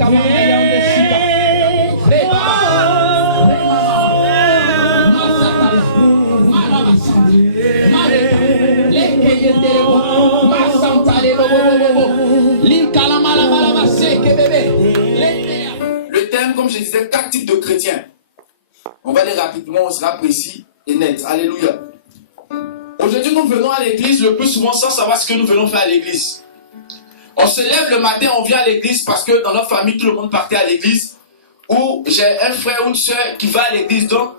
Le thème, comme je disais, 4 types de chrétiens. On va aller rapidement, on sera précis et net. Alléluia. Aujourd'hui, nous venons à l'église le plus souvent sans savoir ce que nous venons faire à l'église. On se lève le matin, on vient à l'église parce que dans notre famille, tout le monde partait à l'église. Ou j'ai un frère ou une soeur qui va à l'église, donc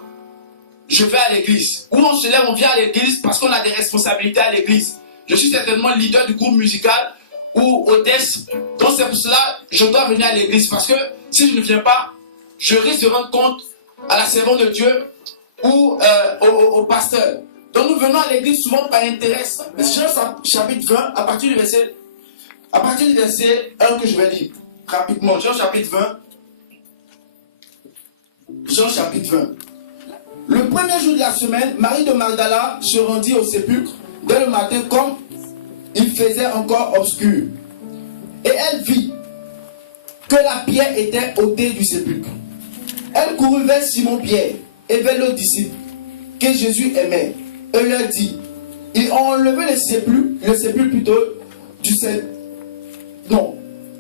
je vais à l'église. Ou on se lève, on vient à l'église parce qu'on a des responsabilités à l'église. Je suis certainement leader du groupe musical ou hôtesse. Donc c'est pour cela que je dois venir à l'église. Parce que si je ne viens pas, je risque de rendre compte à la servante de Dieu ou au pasteur. Donc nous venons à l'église souvent par intérêt. Jean chapitre 20, à partir du verset 1 que je vais lire rapidement. Jean chapitre 20. Jean chapitre 20. Le premier jour de la semaine, Marie de Magdala se rendit au sépulcre dès le matin comme il faisait encore obscur. Et elle vit que la pierre était ôtée du sépulcre. Elle courut vers Simon-Pierre et vers l'autre disciple que Jésus aimait et leur dit, ils ont enlevé le sépulcre plutôt du sépulcre. Non.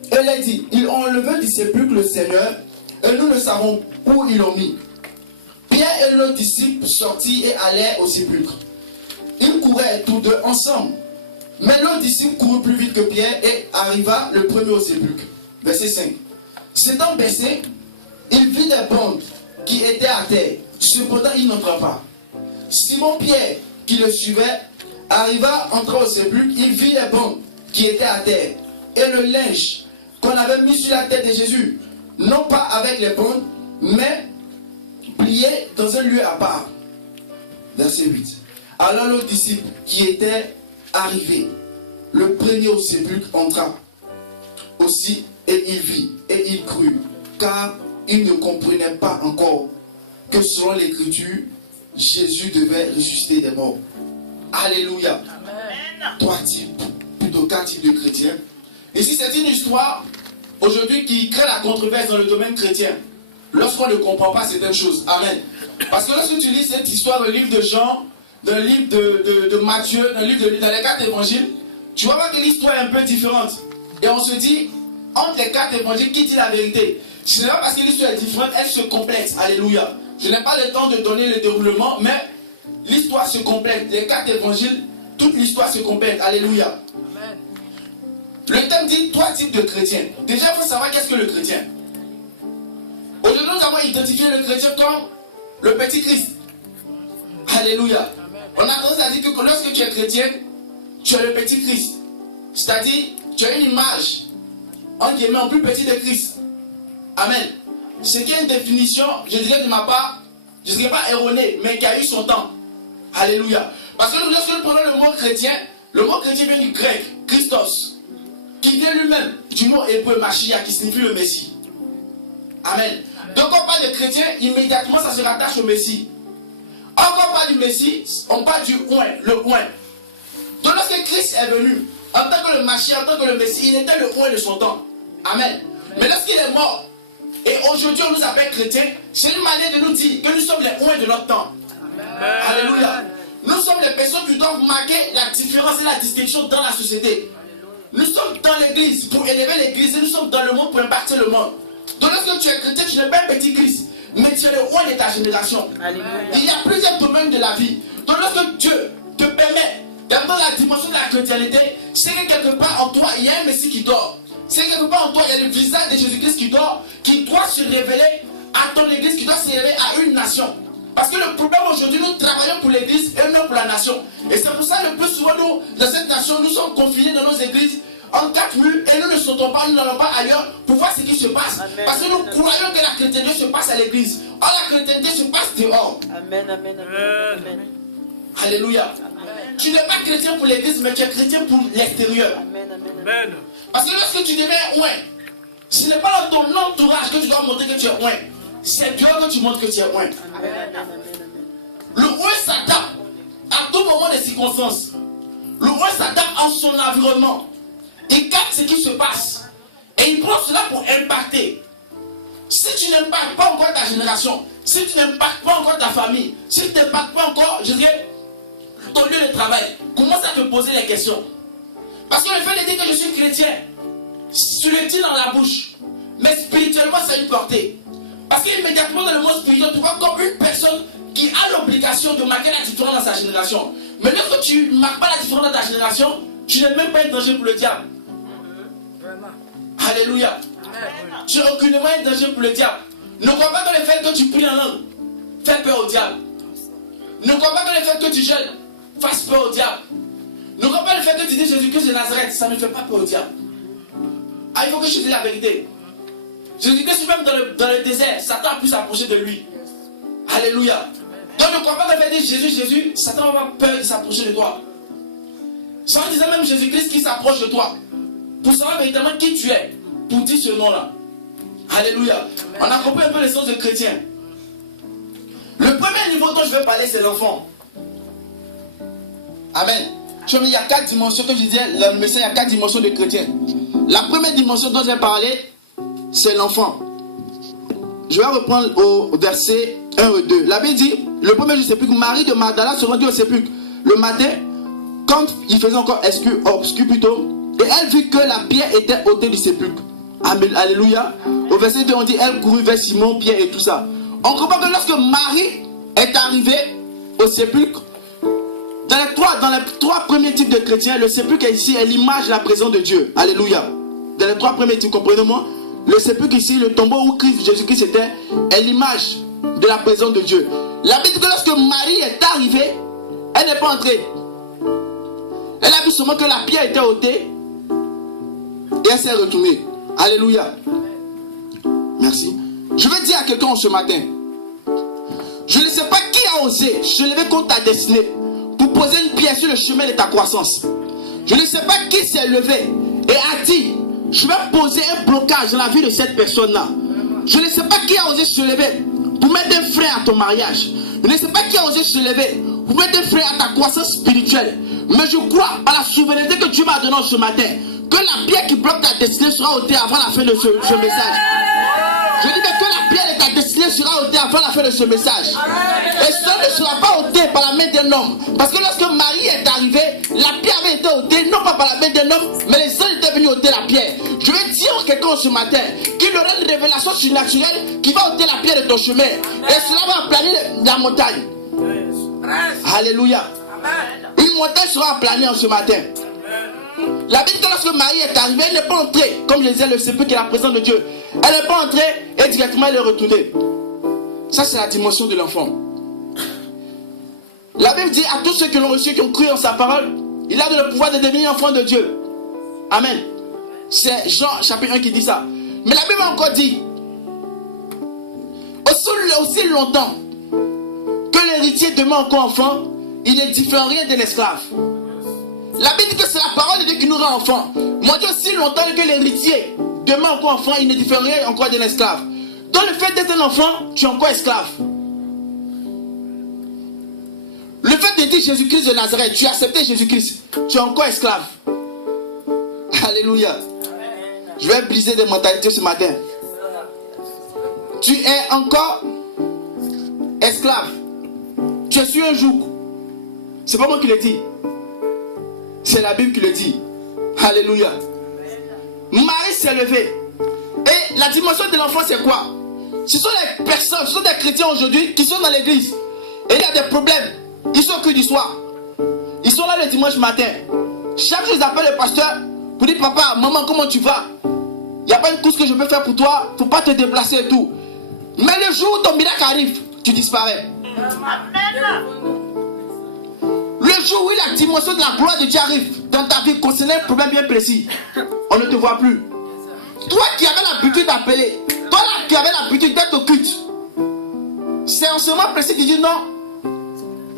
Elle leur dit, ils ont enlevé du sépulcre le Seigneur et nous ne savons où ils l'ont mis. Pierre et l'autre disciple sortirent et allèrent au sépulcre. Ils couraient tous deux ensemble. Mais l'autre disciple courut plus vite que Pierre et arriva le premier au sépulcre. Verset 5. S'étant baissé, il vit des bandes qui étaient à terre. Cependant, il n'entra pas. Simon-Pierre, qui le suivait, arriva, entra au sépulcre. Il vit les bandes qui étaient à terre et le linge qu'on avait mis sur la tête de Jésus, non pas avec les bandes, mais plié dans un lieu à part. Verset 8. Alors l'autre disciple qui était arrivé, le premier au sépulcre, entra aussi et il vit et il crut, car il ne comprenait pas encore que selon l'écriture, Jésus devait ressusciter des morts. Alléluia. Amen. 4 types de chrétiens. Ici, c'est une histoire aujourd'hui qui crée la controverse dans le domaine chrétien. Lorsqu'on ne comprend pas certaines choses. Amen. Parce que lorsque tu lis cette histoire dans le livre de Jean, dans le livre de Matthieu, dans les 4 évangiles, tu vas voir que l'histoire est un peu différente. Et on se dit, entre les 4 évangiles, qui dit la vérité? Ce n'est pas parce que l'histoire est différente, elle se complète. Alléluia. Je n'ai pas le temps de donner le déroulement, mais l'histoire se complète. Les 4 évangiles, toute l'histoire se complète. Alléluia. Amen. Le thème dit 3 types de chrétiens. Déjà, il faut savoir qu'est-ce que le chrétien. Aujourd'hui, nous avons identifié le chrétien comme le petit Christ. Alléluia. On a tendance à dire que lorsque tu es chrétien, tu es le petit Christ. C'est-à-dire, tu as une image, en guillemets, en plus petit de Christ. Amen. Ce qui est une définition, je dirais de ma part, je ne dirais pas erronée, mais qui a eu son temps. Alléluia. Parce que lorsque nous prenons le mot chrétien vient du grec, Christos, qui vient lui-même du mot hébreu Mashiach, qui signifie le Messie. Amen. Donc on parle de chrétien, immédiatement ça se rattache au Messie. Quand on parle du Messie, on parle du oint, le oint. Donc lorsque Christ est venu, en tant que le Mashiach, en tant que le Messie, il était le oint de son temps. Amen. Mais lorsqu'il est mort, et aujourd'hui on nous appelle chrétiens, c'est une manière de nous dire que nous sommes les oints de notre temps. Amen. Alléluia. Nous sommes les personnes qui doivent marquer la différence et la distinction dans la société. Nous sommes dans l'église pour élever l'église et nous sommes dans le monde pour impacter le monde. Donc lorsque tu es chrétien, tu n'es pas un petit Christ, mais tu es le roi de ta génération. Alléluia. Il y a plusieurs domaines de la vie. Donc lorsque Dieu te permet d'être dans la dimension de la chrétienté, c'est que quelque part en toi, il y a un Messie qui dort. C'est que quelque part en toi, il y a le visage de Jésus-Christ qui dort, qui doit se révéler à ton église, qui doit se révéler à une nation. Parce que le problème aujourd'hui, nous travaillons pour l'église et non pour la nation. Et c'est pour ça que le plus souvent, nous, dans cette nation, nous sommes confinés dans nos églises en 4 murs et nous ne sautons pas, nous n'allons pas ailleurs pour voir ce qui se passe. Amen. Parce que nous croyons que la chrétienté se passe à l'église. Or la chrétienté se passe dehors. Amen, amen, amen, amen. Alléluia. Amen. Tu n'es pas chrétien pour l'église, mais tu es chrétien pour l'extérieur. Amen, amen, amen. Parce que lorsque tu deviens oint, ce n'est pas dans ton entourage que tu dois montrer que tu es oint. C'est Dieu que tu montres que tu es oint. Le oint s'adapte à tout moment des circonstances. Le oint s'adapte à son environnement. Il capte ce qui se passe. Et il prend cela pour impacter. Si tu n'impactes pas encore ta génération, si tu n'impactes pas encore ta famille, si tu n'impactes pas encore, je dirais, ton lieu de travail, commence à te poser les questions. Parce que le fait de dire que je suis chrétien, tu le dis dans la bouche, mais spirituellement ça a une portée. Parce qu'immédiatement dans le monde spirituel, tu vois comme une personne qui a l'obligation de marquer la différence dans sa génération. Mais lorsque tu ne marques pas la différence dans ta génération, tu n'es même pas un danger pour le diable. Alléluia. Tu n'es aucunement un danger pour le diable. Ne crois pas que le fait que tu pries en langue fait peur au diable. Ne crois pas que le fait que tu jeûnes fasse peur au diable. Ne crois pas le fait que tu dis Jésus-Christ de Nazareth, ça ne fait pas peur au diable. Ah, il faut que je te dise la vérité. Jésus-Christ, même dans le désert, Satan a pu s'approcher de lui. Alléluia. Donc ne crois pas que le fait de dire Jésus, Satan va avoir peur de s'approcher de toi. Sans disant même Jésus-Christ qui s'approche de toi. Pour savoir véritablement qui tu es. Pour dire ce nom-là. Alléluia. On a compris un peu les choses de chrétiens. Le premier niveau dont je vais parler, c'est l'enfant. Amen. Il y a 4 dimensions, comme je disais, le message, il y a 4 dimensions de chrétiens. La première dimension dont je vais parler, c'est l'enfant. Je vais reprendre au verset 1 et 2. La Bible dit, le premier jour du sépulcre, Marie de Magdala se rendit au sépulcre le matin, quand il faisait encore obscur plutôt, et elle vit que la pierre était ôtée du sépulcre. Amen. Alléluia. Au verset 2, on dit, elle courut vers Simon, Pierre et tout ça. On comprend que lorsque Marie est arrivée au sépulcre, dans les trois premiers types de chrétiens, le sépulcre ici est l'image de la présence de Dieu. Alléluia. Dans les 3 premiers types, comprenez-moi, le sépulcre ici, le tombeau où Jésus-Christ était, est l'image de la présence de Dieu. La Bible dit que lorsque Marie est arrivée, elle n'est pas entrée. Elle a vu seulement que la pierre était ôtée et elle s'est retournée. Alléluia. Merci. Je vais dire à quelqu'un ce matin, je ne sais pas qui a osé se lever contre ta destinée pour poser une pierre sur le chemin de ta croissance. Je ne sais pas qui s'est levé et a dit, je vais poser un blocage dans la vie de cette personne-là. Je ne sais pas qui a osé se lever pour mettre un frein à ton mariage. Je ne sais pas qui a osé se lever pour mettre un frein à ta croissance spirituelle. Mais je crois par la souveraineté que Dieu m'a donnée ce matin que la pierre qui bloque ta destinée sera ôtée avant la fin de ce message. Je dis que la pierre de ta destinée sera ôtée avant la fin de ce message. Et cela ne sera pas ôté par la main d'un homme. Parce que lorsque Marie est arrivée, la pierre avait été ôtée, non pas par la main d'un homme, mais les anges étaient venus ôter la pierre. Je vais dire à quelqu'un ce matin qu'il aura une révélation surnaturelle qui va ôter la pierre de ton chemin. Et cela va aplaner la montagne. Alléluia. Une montagne sera aplanée ce matin. La Bible dit que lorsque Marie est arrivée, elle n'est pas entrée, comme je disais, le sépulcre est la présence de Dieu. Elle n'est pas entrée et directement elle est retournée. Ça, c'est la dimension de l'enfant. La Bible dit à tous ceux qui l'ont reçu, qui ont cru en sa parole, il a le pouvoir de devenir enfant de Dieu. Amen. C'est Jean chapitre 1 qui dit ça. Mais la Bible a encore dit, aussi longtemps que l'héritier demeure encore enfant, il ne diffère rien d'un esclave. La Bible dit que c'est la parole de Dieu qui nous rend enfants. Moi, Dieu, aussi longtemps que l'héritier demeure encore enfant, il ne diffère rien encore d'un esclave. Dans le fait d'être un enfant, tu es encore esclave. Le fait de dire Jésus-Christ de Nazareth, tu as accepté Jésus-Christ, tu es encore esclave. Alléluia. Je vais briser des mentalités ce matin. Tu es encore esclave. Tu es sur un joug. C'est pas moi qui le dis. C'est la Bible qui le dit. Alléluia. Marie s'est levée. Et la dimension de l'enfant, c'est quoi? Ce sont des personnes, ce sont des chrétiens aujourd'hui qui sont dans l'église. Et il y a des problèmes. Ils sont que du soir. Ils sont là le dimanche matin. Chaque jour, ils appellent le pasteur pour dire, papa, maman, comment tu vas? Il n'y a pas une course que je peux faire pour toi. Il ne faut pas te déplacer et tout. Mais le jour où ton miracle arrive, tu disparais. Le jour où la dimension de la gloire de Dieu arrive dans ta vie concernant un problème bien précis, on ne te voit plus. Toi qui avais l'habitude d'appeler, toi là qui avais l'habitude d'être au culte, c'est en ce moment précis que tu dis non,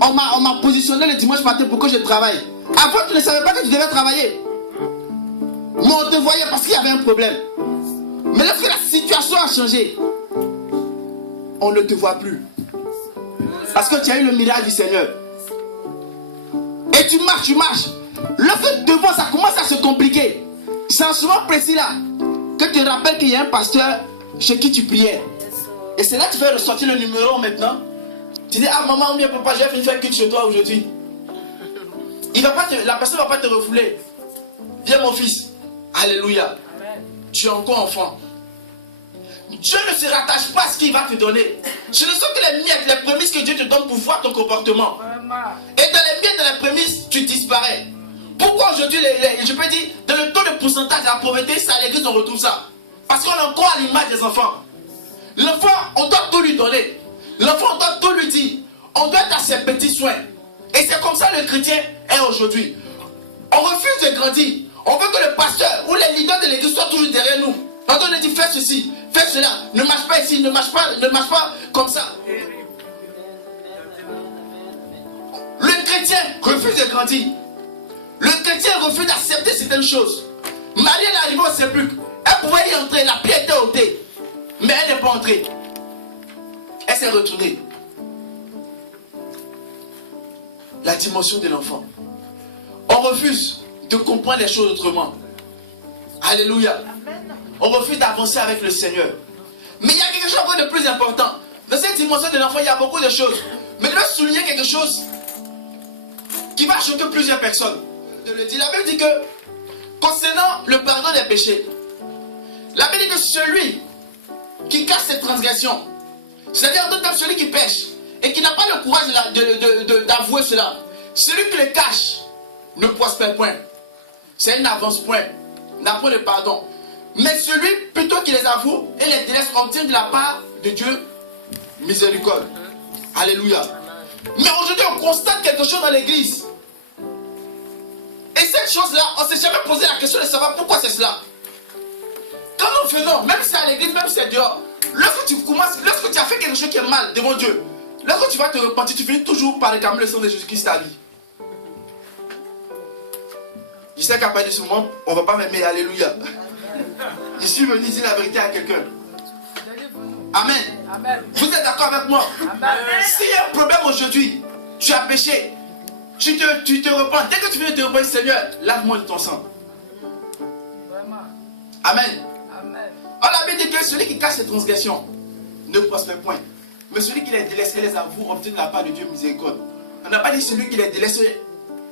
on m'a positionné le dimanche matin pour que je travaille. Avant tu ne savais pas que tu devais travailler. Mais on te voyait parce qu'il y avait un problème. Mais lorsque la situation a changé, on ne te voit plus. Parce que tu as eu le miracle du Seigneur. Et tu marches. Lorsque devant ça commence à se compliquer, c'est en ce moment précis là que tu te rappelles qu'il y a un pasteur chez qui tu priais. Et c'est là que tu fais ressortir le numéro maintenant. Tu dis, ah maman, ou papa, j'ai fait faire culte chez toi aujourd'hui. La personne ne va pas te refouler. Viens mon fils. Alléluia. Amen. Tu es encore enfant. Dieu ne se rattache pas à ce qu'il va te donner. Ce ne sont que les miettes, les prémices que Dieu te donne pour voir ton comportement. Et dans les miettes, dans les prémices, tu disparais. Pourquoi aujourd'hui, je peux dire, dans le taux de pourcentage de la pauvreté, c'est à l'église on retrouve ça. Parce qu'on est encore à l'image des enfants. L'enfant, on doit tout lui donner. L'enfant, on doit tout lui dire. On doit être à ses petits soins. Et c'est comme ça le chrétien est aujourd'hui. On refuse de grandir. On veut que le pasteur ou les leaders de l'église soient toujours derrière nous. On doit dire fais ceci, fais cela, ne marche pas ici, ne marche pas comme ça. Le chrétien refuse de grandir. Le chrétien refuse d'accepter certaines choses. Marie est arrivée au sépulcre. Elle pouvait y entrer, la pierre était ôtée. Mais elle n'est pas entrée. Elle s'est retournée. La dimension de l'enfant. On refuse de comprendre les choses autrement. Alléluia. On refuse d'avancer avec le Seigneur. Mais il y a quelque chose de plus important. Dans cette dimension de l'enfant, il y a beaucoup de choses. Mais je vais souligner quelque chose qui va choquer plusieurs personnes. Je le dis. La Bible dit que concernant le pardon des péchés, la Bible dit que celui qui cache ses transgressions, c'est-à-dire en d'autres termes celui qui pêche et qui n'a pas le courage d'avouer cela, celui qui le cache ne prospère point. C'est une avance point. N'a pas le pardon. Mais celui plutôt qui les avoue et les délaisse obtient de la part de Dieu miséricorde. Alléluia. Mais aujourd'hui on constate quelque chose dans l'église. Et cette chose-là, on ne s'est jamais posé la question de savoir pourquoi c'est cela. Quand nous venons, même si c'est à l'église, même si c'est dehors, lorsque tu as fait quelque chose qui est mal devant Dieu, lorsque tu vas te repentir, tu finis toujours par réclamer le sang de Jésus-Christ ta vie. Je sais qu'à partir de ce moment, on ne va pas m'aimer. Alléluia. Je suis venu dire la vérité à quelqu'un. Amen. Amen. Vous êtes d'accord avec moi? S'il y a un problème aujourd'hui, tu as péché, tu te repens. Dès que tu viens de te repentir, Seigneur, lave-moi de ton sang. Amen. On a bien dit que celui qui cache ses transgressions ne prospère point. Mais celui qui les délaisse et les avoue obtient de la part de Dieu miséricorde. On n'a pas dit celui qui les délaisse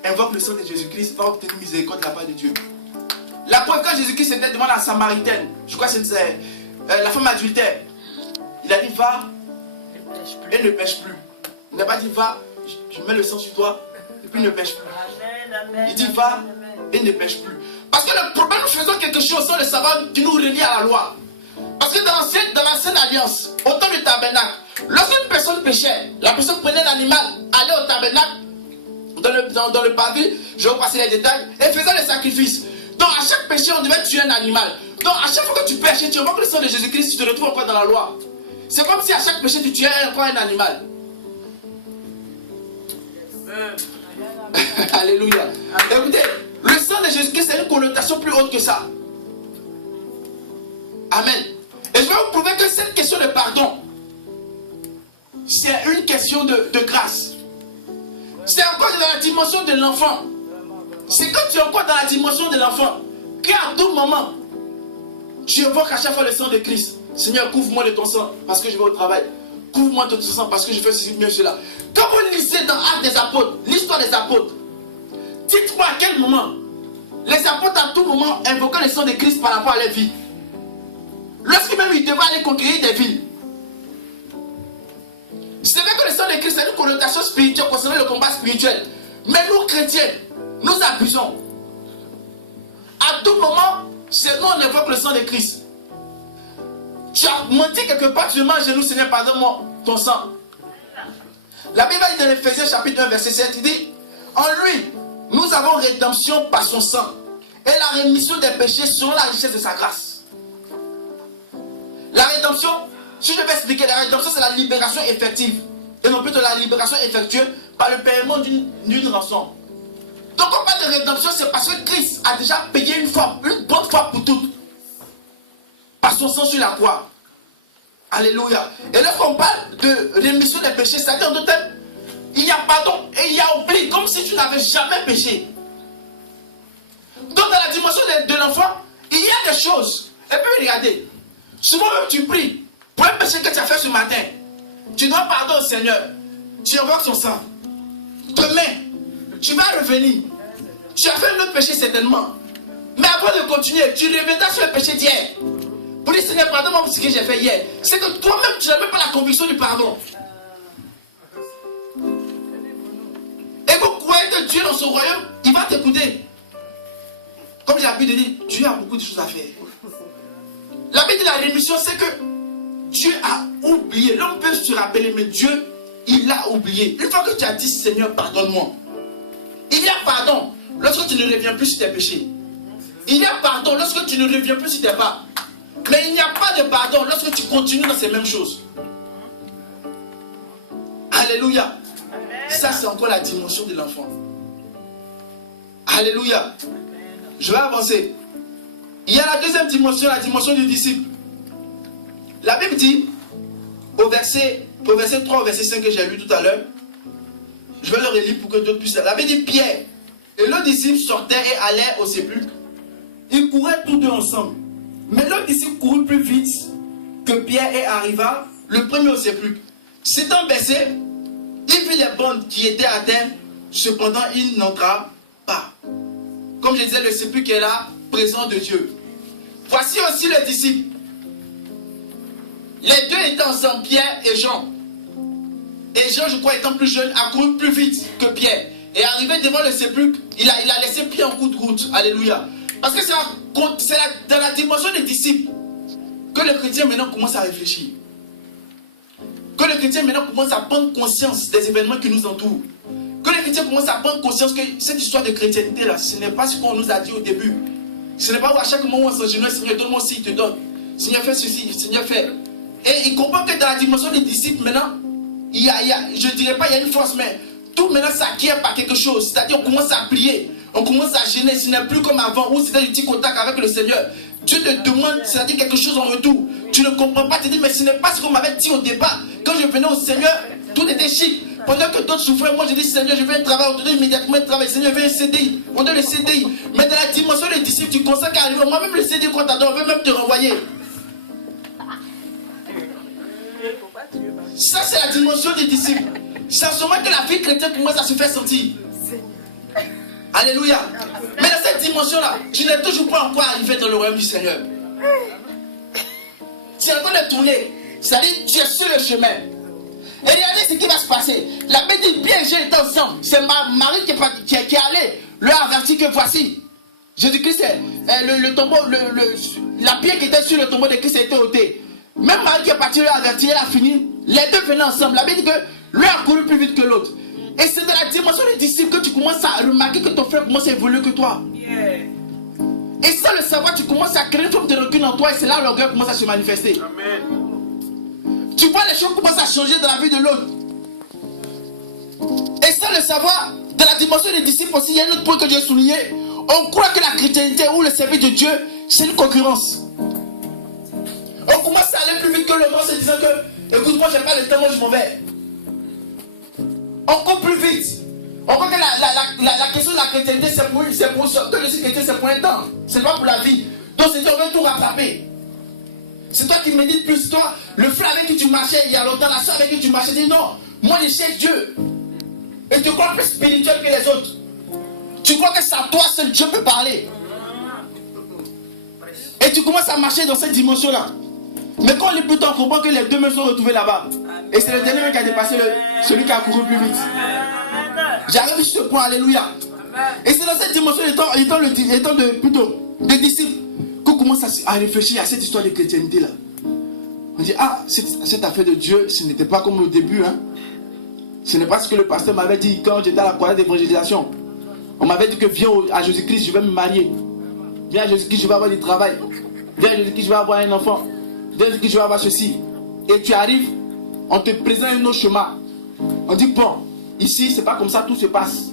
invoque le sang de Jésus-Christ va obtenir miséricorde de la part de Dieu. La preuve quand Jésus-Christ était devant la Samaritaine, je crois que c'est la femme adultère, il a dit va et ne pêche plus. Il n'a pas dit va, je mets le sang sur toi et puis ne pêche plus. Il dit va et ne pêche plus. Parce que le problème, nous faisons quelque chose sans le savoir qui nous relie à la loi. Parce que dans l'ancienne alliance, au temps du tabernacle, lorsqu'une personne péchait, la personne prenait l'animal, allait au tabernacle, dans le pavillon, je vais vous passer les détails, et faisait le sacrifice. Donc à chaque péché, on devait tuer un animal. Donc à chaque fois que tu pêches, tu invoques le sang de Jésus-Christ, tu te retrouves encore dans la loi. C'est comme si à chaque péché, tu tuais encore un animal. Alléluia. Écoutez, le sang de Jésus-Christ, c'est une connotation plus haute que ça. Amen. Et je vais vous prouver que cette question de pardon, c'est une question de grâce. C'est encore dans la dimension de l'enfant. C'est quand tu es encore dans la dimension de l'enfant, qu'à tout moment, tu évoques à chaque fois le sang de Christ. Seigneur, couvre-moi de ton sang parce que je vais au travail. Couvre-moi de ton sang parce que je fais ceci, mieux cela. Quand vous lisez dans Actes des Apôtres, l'histoire des apôtres, dites-moi à quel moment les apôtres à tout moment invoquaient le sang de Christ par rapport à leur vie. Lorsqu'ils ils devaient aller conquérir des villes. C'est vrai que le sang de Christ a une connotation spirituelle concernant le combat spirituel. Mais nous, chrétiens, nous abusons. À tout moment, c'est nous on évoque le sang de Christ. Tu as menti quelque part, tu demandes à genoux, Seigneur, pardonne-moi ton sang. La Bible dit dans Ephésiens chapitre 1, verset 7, il dit, en lui, nous avons rédemption par son sang et la rémission des péchés selon la richesse de sa grâce. La rédemption, si je vais expliquer, la rédemption c'est la libération effective et non plutôt la libération effectuée par le paiement d'une rançon. Donc on parle de rédemption, c'est parce que Christ a déjà payé une bonne fois pour toutes, par son sang sur la croix. Alléluia. Et lorsqu'on parle de rémission des péchés, c'est-à-dire en d'autres termes, il y a pardon et il y a oubli, comme si tu n'avais jamais péché. Donc dans la dimension de l'enfant, il y a des choses. Et puis regardez, souvent même tu pries pour un péché que tu as fait ce matin. Tu dois pardon au Seigneur. Tu invoques son sang. Demain, tu vas revenir. Tu as fait un autre péché certainement. Mais avant de continuer, tu reviendras sur le péché d'hier. Pour dire Seigneur, pardonne-moi pour ce que j'ai fait hier. C'est que toi-même, tu n'as même pas la conviction du pardon. Et vous croyez que Dieu dans son royaume, il va t'écouter. Comme j'ai l'habitude de dire, Dieu a beaucoup de choses à faire. La Bible de la rémission, c'est que Dieu a oublié. L'homme peut se rappeler, mais Dieu, il a oublié. Une fois que tu as dit, Seigneur, pardonne-moi. Il y a pardon lorsque tu ne reviens plus sur tes péchés. Il y a pardon lorsque tu ne reviens plus sur tes pas. Mais il n'y a pas de pardon lorsque tu continues dans ces mêmes choses. Alléluia. Ça, c'est encore la dimension de l'enfant. Alléluia. Je vais avancer. Il y a la deuxième dimension, la dimension du disciple. La Bible dit, au verset 3, au verset 5 que j'ai lu tout à l'heure, je vais le relire pour que d'autres puissent. La Bible dit, Pierre et l'autre disciple sortaient et allaient au sépulcre. Ils couraient tous deux ensemble. Mais l'autre disciple courut plus vite que Pierre et arriva le premier au sépulcre. S'étant baissé, il vit les bonnes qui étaient à terre, cependant il n'entra pas. Comme je disais, le sépulcre est là, présent de Dieu. Voici aussi le disciple. Les deux étaient ensemble, Pierre et Jean. Et Jean, je crois, étant plus jeune, a couru plus vite que Pierre. Et arrivé devant le sépulcre, il a laissé Pierre en coup de route. Alléluia. Parce que c'est dans la dimension des disciples que le chrétien maintenant commence à réfléchir. Que le chrétien maintenant commence à prendre conscience des événements qui nous entourent. Que le chrétien commence à prendre conscience que cette histoire de chrétienté là, ce n'est pas ce qu'on nous a dit au début. Ce n'est pas où à chaque moment où on s'engenouille, Seigneur, donne-moi aussi, il te donne. Seigneur, fais ceci, Seigneur, fais. Et il comprend que dans la dimension des disciples maintenant, il y a je ne dirais pas il y a une force, mais tout maintenant s'acquiert par quelque chose. C'est-à-dire on commence à prier, on commence à gêner. Ce n'est plus comme avant où c'était du petit contact avec le Seigneur. Dieu te demande, c'est-à-dire quelque chose en retour. Tu ne comprends pas, tu te dis, mais ce n'est pas ce qu'on m'avait dit au départ. Quand je venais au Seigneur, tout était chic. Pendant que d'autres souffraient, moi je dis, Seigneur, je veux un travail, on te donne immédiatement un travail. Seigneur, je veux un CDI, on donne le CDI. Mais dans la dimension des disciples, tu consacres à arriver. Moi-même, le CDI qu'on t'adore, on veut même te renvoyer. Ça, c'est la dimension des disciples. C'est en ce moment que la vie chrétienne commence à se faire sentir. Alléluia. Mais dans cette dimension-là, tu n'es toujours pas encore arrivé dans le royaume du Seigneur. Tu es en train de tourner. C'est-à-dire, tu es sur le chemin. Et regardez ce qui va se passer. La Bible dit, bien, j'ai été ensemble. C'est Marie qui est allée leur avertir que voici. Jésus-Christ, le tombeau, la pierre qui était sur le tombeau de Christ a été ôtée. Même Marie qui est partie leur avertir, elle a fini. Les deux venaient ensemble. La Bible dit que l'un a couru plus vite que l'autre. Et c'est dans la dimension des disciples que tu commences à remarquer que ton frère commence à évoluer que toi. Et sans le savoir, tu commences à créer une forme de recul en toi et c'est là où l'orgueil commence à se manifester. Amen. Tu vois les choses commencent à changer dans la vie de l'autre. Et sans le savoir, dans la dimension des disciples aussi, il y a un autre point que Dieu a souligné. On croit que la chrétienté ou le service de Dieu, c'est une concurrence. On commence à aller plus vite que le monde en se disant que, écoute, moi j'ai pas le temps, moi je m'en vais. On court plus vite. On croit que la question de la chrétienté, c'est pour un temps. C'est pas pour la vie. Donc c'est dit, on veut tout rattraper. C'est toi qui médites plus. Toi, le frère avec qui tu marchais il y a longtemps, la soeur avec qui tu marchais, dit non, moi je cherche Dieu. Et tu crois plus spirituel que les autres. Tu crois que c'est à toi seul Dieu peut parler. Et tu commences à marcher dans cette dimension-là. Mais quand on lit plus tard, on comprend que les deux mêmes sont retrouvés là-bas. Et c'est le dernier même qui a dépassé celui qui a couru plus vite. J'arrive sur ce point, alléluia. Et c'est dans cette dimension étant des disciples qu'on commence à réfléchir à cette histoire de chrétienté là. On dit, ah, cette affaire de Dieu, ce n'était pas comme au début. Hein. Ce n'est pas ce que le pasteur m'avait dit quand j'étais à la croisade d'évangélisation. On m'avait dit que viens à Jésus-Christ, je vais me marier. Viens à Jésus-Christ, je vais avoir du travail. Viens à Jésus-Christ, je vais avoir un enfant. Viens à Jésus-Christ, je vais avoir ceci. Et tu arrives, on te présente un autre chemin. On dit, bon, ici, c'est pas comme ça, tout se passe.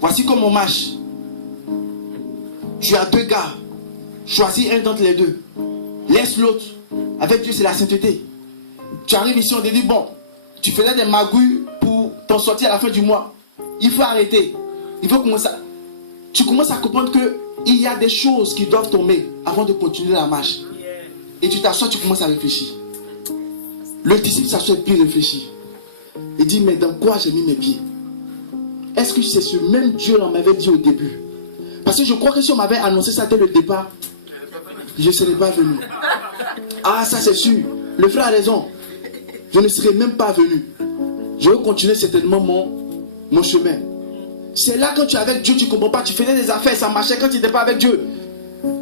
Voici comment on marche. Tu as deux gars. Choisis un d'entre les deux. Laisse l'autre. Avec Dieu, c'est la sainteté. Tu arrives ici, on te dit, bon, tu faisais des magouilles pour t'en sortir à la fin du mois. Il faut arrêter. Il faut commencer. Tu commences à comprendre que il y a des choses qui doivent tomber avant de continuer la marche. Et tu t'assois, tu commences à réfléchir. Le disciple s'assoit et puis réfléchit. Il dit, mais dans quoi j'ai mis mes pieds? Est-ce que c'est ce même Dieu qu'on m'avait dit au début? Parce que je crois que si on m'avait annoncé ça dès le départ, je ne serais pas venu. Ah, ça c'est sûr. Le frère a raison. Je ne serais même pas venu. Je vais continuer certainement mon chemin. C'est là quand tu es avec Dieu, tu ne comprends pas. Tu faisais des affaires, ça marchait quand tu n'étais pas avec Dieu.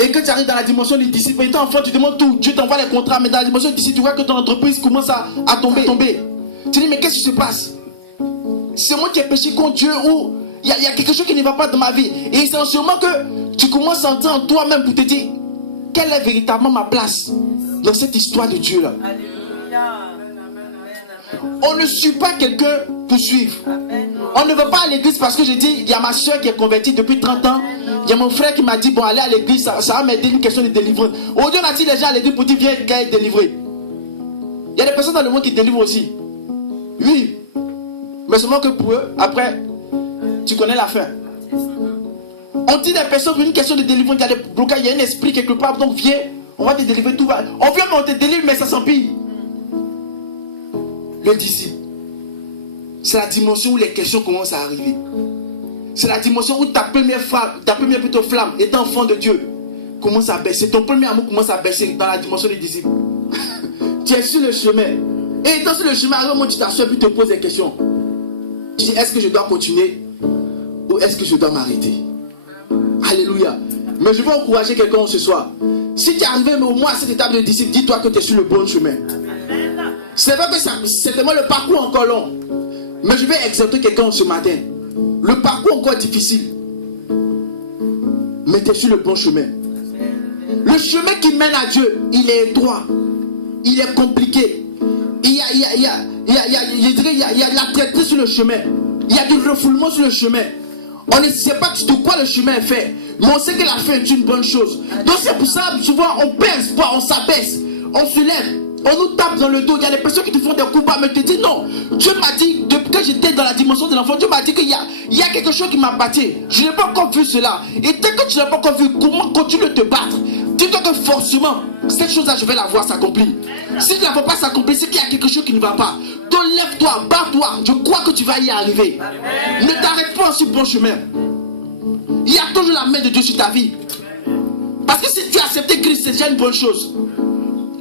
Et quand tu arrives dans la dimension du disciple, étant enfant, tu demandes tout. Dieu t'envoie les contrats, mais dans la dimension du disciple, tu vois que ton entreprise commence à tomber. Tu dis, mais qu'est-ce qui se passe? C'est moi qui ai péché contre Dieu ou il y a quelque chose qui ne va pas dans ma vie. Et c'est en ce moment que tu commences à entrer en toi-même pour te dire, quelle est véritablement ma place dans cette histoire de Dieu là? On ne suit pas quelqu'un pour suivre. On ne va pas à l'église parce que je dis, il y a ma soeur qui est convertie depuis 30 ans. Il y a mon frère qui m'a dit, bon, allez à l'église, ça va m'aider, une question de délivrance. Aujourd'hui, on a dit les gens à l'église pour dire, viens, qu'elle est délivrée. Il y a des personnes dans le monde qui délivrent aussi. Oui. Mais seulement que pour eux, après, tu connais la fin. On dit des personnes pour une question de délivrance, il y a des blocages, il y a un esprit quelque part, donc viens, on va te délivrer, tout va. On vient, mais on te délivre, mais ça s'empire. Le disciple, c'est la dimension où les questions commencent à arriver. C'est la dimension où ta première flamme, étant enfant de Dieu, commence à baisser. Ton premier amour commence à baisser dans la dimension du disciple. Tu es sur le chemin. Et étant sur le chemin, à un moment tu t'assois et tu te poses des questions. Tu dis, est-ce que je dois continuer ou est-ce que je dois m'arrêter? Alléluia. Mais je veux encourager quelqu'un ce soir. Si tu es arrivé au moins à cette étape de disciple, dis-toi que tu es sur le bon chemin. C'est vrai que c'est vraiment le parcours encore long. Mais je vais exhorter quelqu'un ce matin. Le parcours encore difficile. Mais tu es sur le bon chemin. Le chemin qui mène à Dieu, il est étroit. Il est compliqué. Il y a de la traîtrise sur le chemin. Il y a du refoulement sur le chemin. On ne sait pas de quoi le chemin est fait. Mais on sait que la fin est une bonne chose. Donc c'est pour ça, souvent, on perd espoir, on s'abaisse, on se lève. On nous tape dans le dos. Il y a des personnes qui te font des coups bas, mais te disent non. Dieu m'a dit, depuis que j'étais dans la dimension de l'enfant, Dieu m'a dit qu'il y a quelque chose qui m'a battu. Je n'ai pas encore vu cela. Et dès que tu n'as pas encore vu, comment continuer de te battre? Dis-toi que forcément, cette chose-là, je vais la voir s'accomplir. Si tu ne la vois pas s'accomplir, c'est qu'il y a quelque chose qui ne va pas. Donc lève-toi, bats-toi. Je crois que tu vas y arriver. Ne t'arrête pas sur le bon chemin. Il y a toujours la main de Dieu sur ta vie. Parce que si tu as accepté Christ, c'est déjà une bonne chose.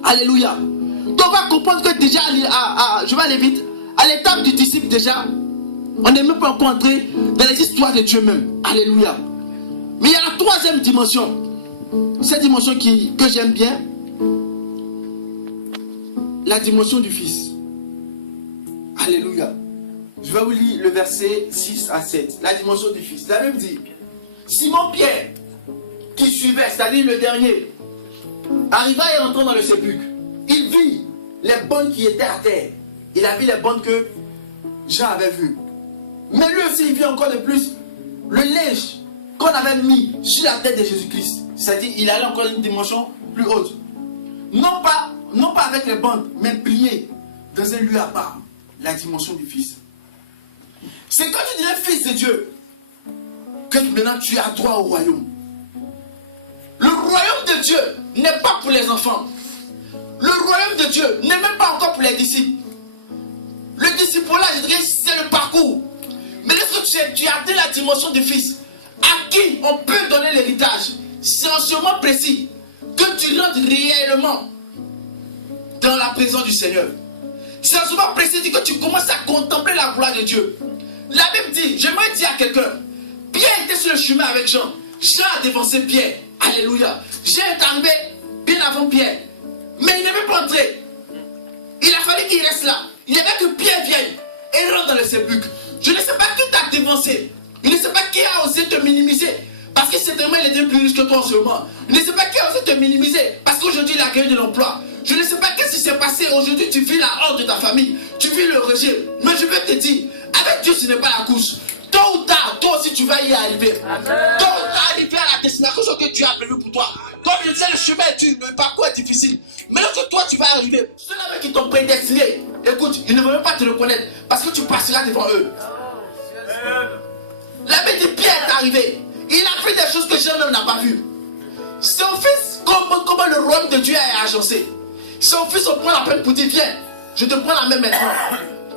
Alléluia. Donc on va comprendre que déjà, je vais aller vite, à l'étape du disciple déjà, on n'est même pas encore entré dans les histoires de Dieu même. Alléluia. Mais il y a la troisième dimension. Cette dimension que j'aime bien, la dimension du Fils. Alléluia. Je vais vous lire le verset 6 à 7. La dimension du Fils. La Bible dit, Simon Pierre, qui suivait, c'est-à-dire le dernier, arriva et rentra dans le sépulcre. Il vit les bonnes qui étaient à terre. Il a vu les bonnes que Jean avait vues. Mais lui aussi, il vit encore de plus le linge qu'on avait mis sur la tête de Jésus-Christ. C'est-à-dire, il allait encore à une dimension plus haute. Non pas avec les bonnes, mais plié dans un lieu à part. La dimension du Fils. C'est quand tu deviens fils de Dieu que maintenant tu as droit au royaume. Le royaume de Dieu n'est pas pour les enfants. Le royaume de Dieu n'est même pas encore pour les disciples. Le disciple-là, je dirais, c'est le parcours. Mais lorsque tu atteins la dimension du Fils, à qui on peut donner l'héritage, c'est en ce moment précis que tu rentres réellement dans la présence du Seigneur. C'est en ce moment précis que tu commences à contempler la gloire de Dieu. La Bible dit, j'aimerais dire à quelqu'un, Pierre était sur le chemin avec Jean. Jean a dévancé Pierre. Alléluia. Jean est arrivé bien avant Pierre. Mais il n'avait pas entré. Il a fallu qu'il reste là. Il n'y avait que Pierre vienne et rentre dans le sépulcre. Je ne sais pas qui t'a dévancé. Je ne sais pas qui a osé te minimiser. Parce que certainement il était plus riche que toi en ce moment. Je ne sais pas qui a osé te minimiser. Parce qu'aujourd'hui il a gagné de l'emploi. Je ne sais pas qu'est-ce qui s'est passé. Aujourd'hui tu vis la honte de ta famille. Tu vis le rejet. Mais je vais te dire, avec Dieu ce n'est pas la course. Tôt ou tard, toi aussi tu vas y arriver. Tôt ou tard, arriver à la destination que Dieu a prévue pour toi. Toi, je disais, le chemin est dur, le parcours est difficile. Mais lorsque toi, tu vas arriver, ceux-là qui t'ont prédestiné, écoute, ils ne veulent même pas te reconnaître parce que tu passeras devant eux. La Bible dit, Pierre est arrivé. Il a fait des choses que Jean-même n'a pas vues. Son fils, comment le royaume de Dieu est agencé. Son fils, on prend la peine pour dire, viens, je te prends la main maintenant.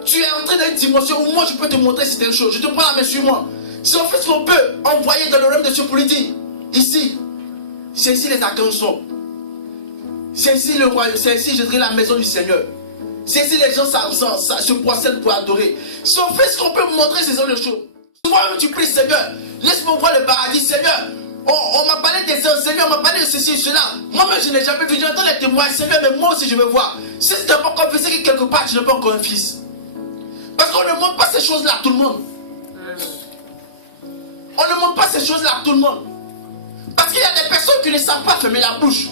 Tu es entré dans une dimension où moi je peux te montrer certaines choses. Je te prends la main sur moi. Son fils qu'on peut envoyer dans le royaume de Dieu pour lui dire, ici, c'est ici les archanges sont. C'est ici le royaume, c'est ici, je dirais, la maison du Seigneur. C'est ici les gens se procèdent pour adorer. Son fils qu'on peut montrer ces autres choses. Souvent même tu pries, Seigneur, laisse-moi voir le paradis, Seigneur. On m'a parlé des hommes, Seigneur, on m'a parlé de ceci et cela. Moi-même, je n'ai jamais vu. J'entends les témoins, Seigneur, mais moi aussi, je veux voir. Si tu n'as pas confessé que quelque part, tu n'es pas encore un fils. Parce qu'on ne montre pas ces choses-là à tout le monde. On ne montre pas ces choses-là à tout le monde. Parce qu'il y a des personnes qui ne savent pas fermer la bouche.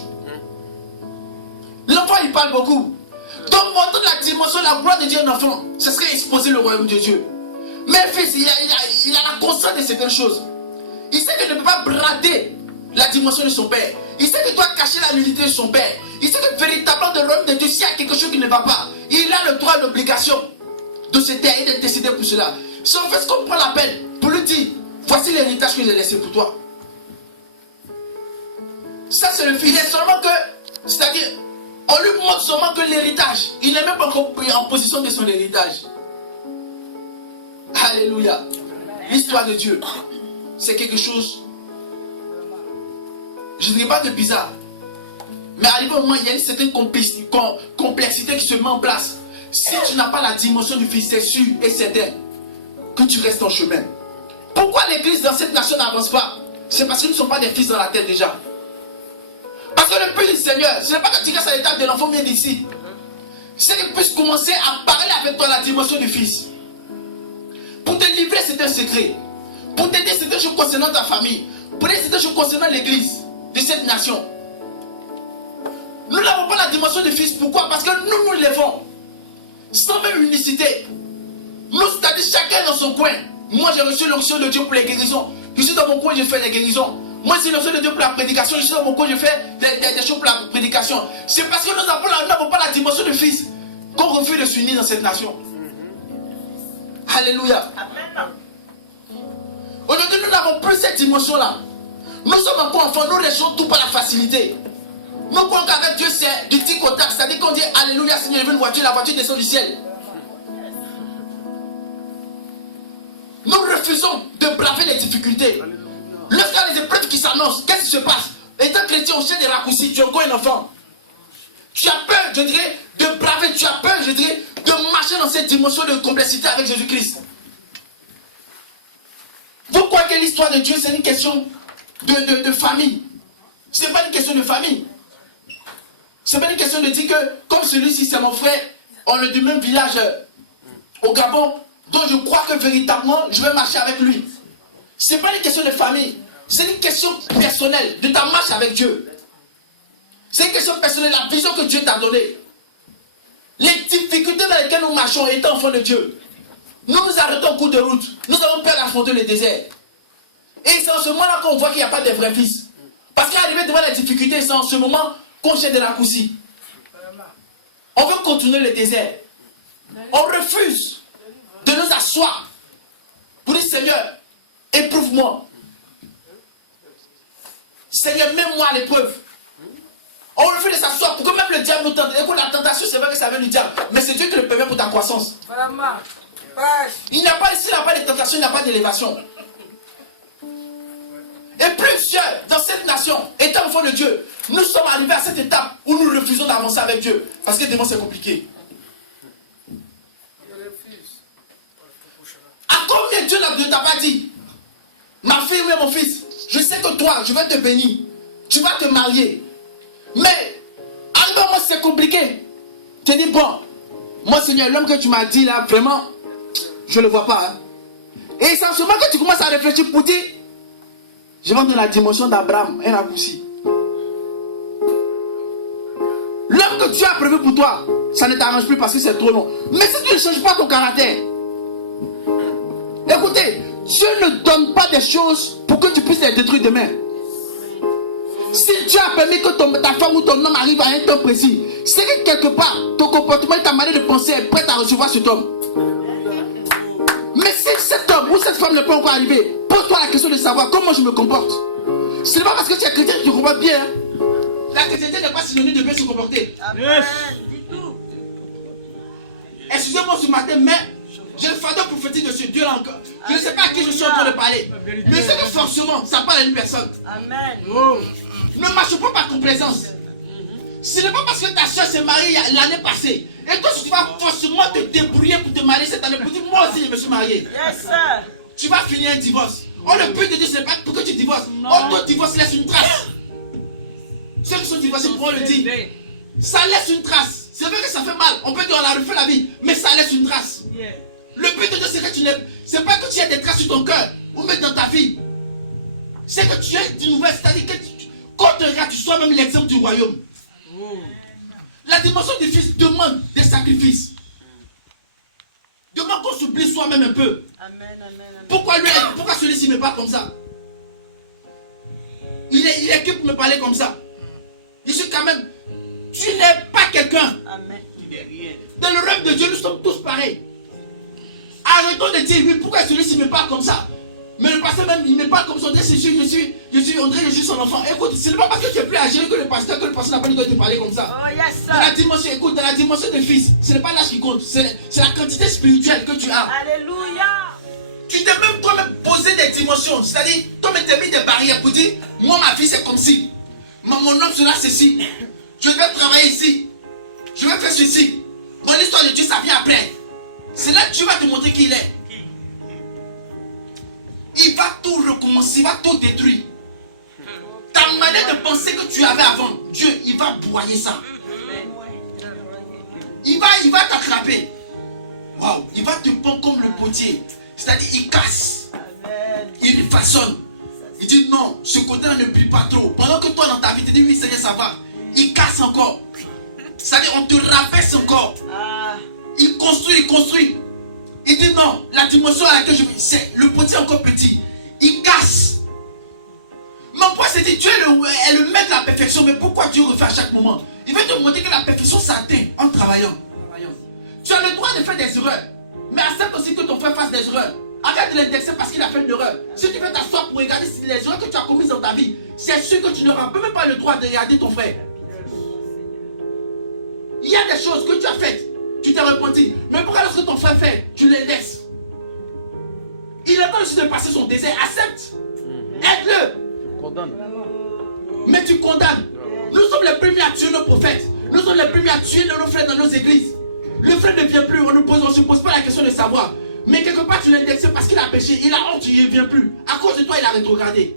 L'enfant, il parle beaucoup. Donc, montrer la dimension, la gloire de Dieu à un enfant, ce serait exposer le royaume de Dieu. Mais fils, il a la conscience de certaines choses. Il sait qu'il ne peut pas brader la dimension de son père. Il sait qu'il doit cacher la nudité de son père. Il sait que véritablement de l'homme de Dieu, s'il y a quelque chose qui ne va pas, il a le droit et l'obligation de se taire et d'être décidé pour cela. Si on fait ce qu'on prend la peine pour lui dire, voici l'héritage que j'ai laissé pour toi. Ça c'est le fils. Il est seulement que, c'est-à-dire, on lui montre seulement que l'héritage, il n'est même pas en position de son héritage. Alléluia. L'histoire de Dieu, c'est quelque chose, je ne dirais pas de bizarre, mais arrivé au moment, il y a une certaine complexité qui se met en place. Si tu n'as pas la dimension du fils, c'est sûr et certain que tu restes en chemin. Pourquoi l'église dans cette nation n'avance pas? C'est parce que nous ne sommes pas des fils dans la tête déjà. Parce que le but du Seigneur, ce n'est pas que tu restes à l'étape de l'enfant vient d'ici. C'est qu'il puisse commencer à parler avec toi la dimension du fils. Pour te livrer, c'est un secret. Pour t'aider, c'est une chose concernant ta famille. Pour t'aider, c'est une chose concernant l'église de cette nation. Nous n'avons pas la dimension du fils. Pourquoi? Parce que nous nous levons sans même unicité. Nous, c'est-à-dire chacun dans son coin. Moi, j'ai reçu l'onction de Dieu pour les guérisons. Je suis dans mon coin, je fais les guérisons. Moi, c'est l'onction de Dieu pour la prédication. Je suis dans mon coin, je fais des choses pour la prédication. C'est parce que nous n'avons pas la dimension du fils qu'on refuse de s'unir dans cette nation. Alléluia. Aujourd'hui, nous n'avons plus cette dimension-là. Nous sommes encore enfants, nous réchons tout par la facilité. Nous croyons qu'avec Dieu, c'est du tic au tac. C'est-à-dire qu'on dit Alléluia, Seigneur, il veut une voiture, la voiture descend du ciel. Nous refusons de braver les difficultés. Lorsqu'il y a des épreuves qui s'annoncent, qu'est-ce qui se passe? Étant chrétien, on cherche des raccourcis, tu es encore un enfant. Tu as peur, je dirais, de braver, tu as peur, je dirais, de marcher dans cette dimension de complexité avec Jésus-Christ. Vous croyez que l'histoire de Dieu, c'est une question de famille? Ce n'est pas une question de famille. Ce n'est pas une question de dire que, comme celui-ci, c'est mon frère, on est du même village au Gabon, donc je crois que véritablement, je vais marcher avec lui. Ce n'est pas une question de famille. C'est une question personnelle de ta marche avec Dieu. C'est une question personnelle, la vision que Dieu t'a donnée. Les difficultés dans lesquelles nous marchons étant enfants de Dieu. Nous nous arrêtons au cours de route. Nous avons peur d'affronter le désert. Et c'est en ce moment-là qu'on voit qu'il n'y a pas de vrais fils. Parce qu'arriver devant les difficultés, c'est en ce moment qu'on cherche des raccourcis. On veut contourner le désert. On refuse de nous asseoir pour dire Seigneur, éprouve-moi. Seigneur, mets-moi à l'épreuve. On refuse de s'asseoir pour que même le diable nous tente. Écoute, la tentation, c'est vrai que ça vient du diable. Mais c'est Dieu qui le permet pour ta croissance. Il n'y a pas ici, il n'y a pas de tentation, il n'y a pas d'élévation. Et plusieurs dans cette nation, étant enfants de Dieu, nous sommes arrivés à cette étape où nous refusons d'avancer avec Dieu. Parce que devant c'est compliqué. À combien Dieu ne t'a pas dit, ma fille ou mon fils, je sais que toi, je vais te bénir. Tu vas te marier. Mais, à un moment c'est compliqué. Tu dis, bon, moi Seigneur, l'homme que tu m'as dit là, vraiment, je ne le vois pas. Hein. Et c'est en ce moment que tu commences à réfléchir pour dire, je vais dans la dimension d'Abraham, un raccourci. L'homme que Dieu a prévu pour toi, ça ne t'arrange plus parce que c'est trop long. Mais si tu ne changes pas ton caractère, écoutez, Dieu ne donne pas des choses pour que tu puisses les détruire demain. Si Dieu a permis que ta femme ou ton homme arrive à un temps précis, c'est que quelque part, ton comportement et ta manière de penser est prête à recevoir cet homme. Mais si cet homme ou cette femme n'est pas encore arrivé, pose-toi la question de savoir comment je me comporte. Ce n'est pas parce que tu es chrétien que tu comprends bien. La chrétienté n'est pas synonyme de bien se comporter. Amen. Excusez-moi ce matin, mais j'ai le fardeau prophétique de ce Dieu-là encore. Je ne sais pas à qui je suis en train de parler. Mais c'est que forcément, ça parle à une personne. Amen. Ne marche pas par complaisance. Ce n'est pas parce que ta soeur s'est mariée l'année passée. Et toi, tu vas forcément te débrouiller pour te marier cette année. Pour dire, moi aussi, je me suis marié. Yes, sir. Tu vas finir un divorce. Oh, le but de Dieu, ce n'est pas pour que tu divorces. Oh, ton divorce laisse une trace. Ceux qui sont divorcés pourront le dire. Ça laisse une trace. C'est vrai que ça fait mal. On peut dire, on a refait la vie. Mais ça laisse une trace. Le but de Dieu, c'est que tu n'aies. C'est pas que tu aies des traces sur ton cœur ou même dans ta vie. C'est que tu aies une nouvelle. C'est-à-dire que quand tu regardes, tu sois même l'exemple du royaume. La dimension du Fils demande des sacrifices. Demande qu'on s'oublie soi-même un peu. Amen, amen, amen. Pourquoi celui-ci me parle comme ça? Il est qui pour me parler comme ça? Je suis quand même. Tu n'es pas quelqu'un. Amen. Dans le rêve de Dieu, nous sommes tous pareils. Arrêtons de dire, oui, pourquoi celui-ci me parle comme ça? Mais le pasteur même, il me parle comme ça. Je suis son enfant. Écoute, ce n'est pas parce que tu es plus âgé que le pasteur n'a pas dit de te parler comme ça. Oh, yes, sir. Dans la dimension, écoute, dans la dimension de fils, ce n'est pas l'âge qui compte, c'est la quantité spirituelle que tu as. Alléluia. Tu t'es même toi-même posé des dimensions. C'est-à-dire, toi-même t'es mis des barrières pour dire, moi ma vie c'est comme si. Mon homme sera ceci. Je vais travailler ici. Je vais faire ceci. Mon histoire de Dieu, ça vient après. C'est là que tu vas te montrer qui il est. Il va tout recommencer, il va tout détruire. Ta manière de penser que tu avais avant, Dieu, il va broyer ça. Il va t'attraper. Waouh, il va te prendre comme le potier. C'est-à-dire, il casse. Il façonne. Il dit non, ce côté-là ne plie pas trop. Pendant que toi dans ta vie, tu dis oui, Seigneur, ça va. Il casse encore. C'est-à-dire, on te rabaisse encore. Il construit. Il dit non, la dimension à laquelle je vis, c'est le potier encore petit. Il casse. Mon point c'est dit, Dieu est le maître de la perfection, mais pourquoi Dieu refait à chaque moment? Il veut te montrer que la perfection s'atteint en travaillant. Tu as le droit de faire des erreurs, mais accepte aussi que ton frère fasse des erreurs. Arrête de l'indexer parce qu'il a fait une erreur. Si tu veux t'asseoir pour regarder si les erreurs que tu as commises dans ta vie, c'est sûr que tu n'auras même pas le droit de regarder ton frère. Il y a des choses que tu as faites, tu t'es repenti. Mais pourquoi lorsque ton frère fait, tu les laisses? Il a pas aussi de passer son désert. Accepte. Aide-le. Tu condamnes. Mais tu condamnes. Nous sommes les premiers à tuer nos prophètes. Nous sommes les premiers à tuer nos frères dans nos églises. Le frère ne vient plus. On ne se pose pas la question de savoir. Mais quelque part tu l'indexes parce qu'il a péché. Il a honte, il ne vient plus. À cause de toi, il a rétrogradé.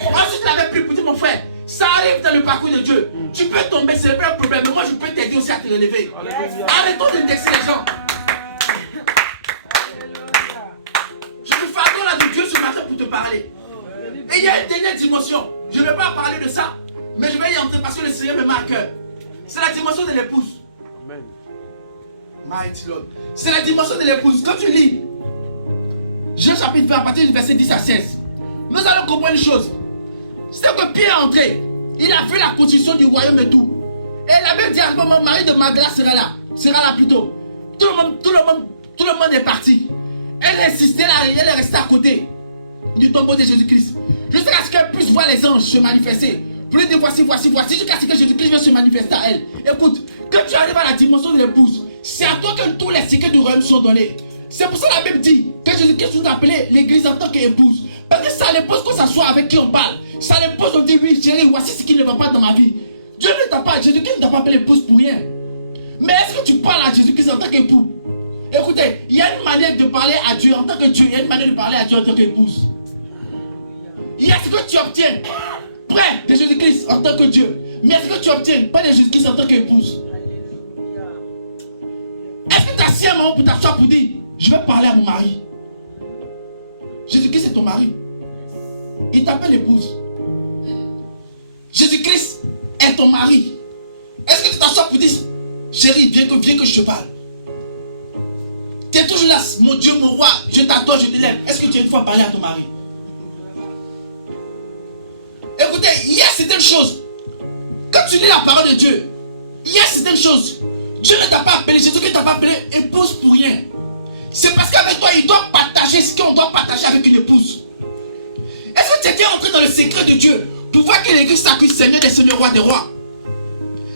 Ensuite, il avait pris pour dire mon frère, ça arrive dans le parcours de Dieu. Tu peux tomber, c'est pas un problème. Mais moi, je peux t'aider aussi à te relever. Arrêtons d'indexer les gens. Je suis fardeau là de Dieu ce matin pour te parler. Et il y a une dernière dimension. Je ne vais pas parler de ça, mais je vais y entrer parce que le Seigneur me met à cœur. C'est la dimension de l'épouse. Amen. Mighty Lord. C'est la dimension de l'épouse. Quand tu lis Jean chapitre 20 à partir du verset 10 à 16, nous allons comprendre une chose. C'est que Pierre est entré. Il a fait la constitution du royaume et tout. Et il avait dit à un moment, Marie de Magdala sera là. Sera là plutôt. Tout le monde est parti. Elle insistait là, elle est restée à côté du tombeau de Jésus-Christ. Jusqu'à ce qu'elle puisse voir les anges se manifester. Pour lui dire voici, jusqu'à ce que Jésus-Christ vienne se manifester à elle. Écoute, quand tu arrives à la dimension de l'épouse, c'est à toi que tous les secrets du royaume sont donnés. C'est pour ça que la Bible dit que Jésus-Christ nous a appelé l'église en tant qu'épouse. Parce que ça l'épouse qu'on s'assoit avec qui on parle. Ça l'épouse, on dit oui, chérie, voici ce qui ne va pas dans ma vie. Dieu ne t'a pas, Jésus-Christ ne t'a pas appelé épouse pour rien. Mais est-ce que tu parles à Jésus-Christ en tant qu'époux? Écoutez, il y a une manière de parler à Dieu en tant que Dieu, il y a une manière de parler à Dieu en tant qu'épouse. Il y a ce que tu obtiens près de Jésus-Christ en tant que Dieu. Mais est-ce que tu obtiens pas de Jésus-Christ en tant qu'épouse? Est-ce que tu as assis un moment pour t'asseoir pour dire, je vais parler à mon mari? Jésus-Christ est ton mari. Il t'appelle épouse. Jésus-Christ est ton mari. Est-ce que tu t'assois pour dire, chérie, viens que je te parle? Tu es toujours là, mon Dieu, mon roi, je t'adore, je t'élève. Est-ce que tu as une fois parlé à ton mari? Écoutez, il y a certaines choses. Quand tu lis la parole de Dieu, il y a certaines choses. Dieu ne t'a pas appelé, Jésus-Christ ne t'a pas appelé épouse pour rien. C'est parce qu'avec toi, il doit partager ce qu'on doit partager avec une épouse. Est-ce que tu es déjà entré dans le secret de Dieu pour voir que l'église s'accueille Seigneur des Seigneurs, Roi des Rois?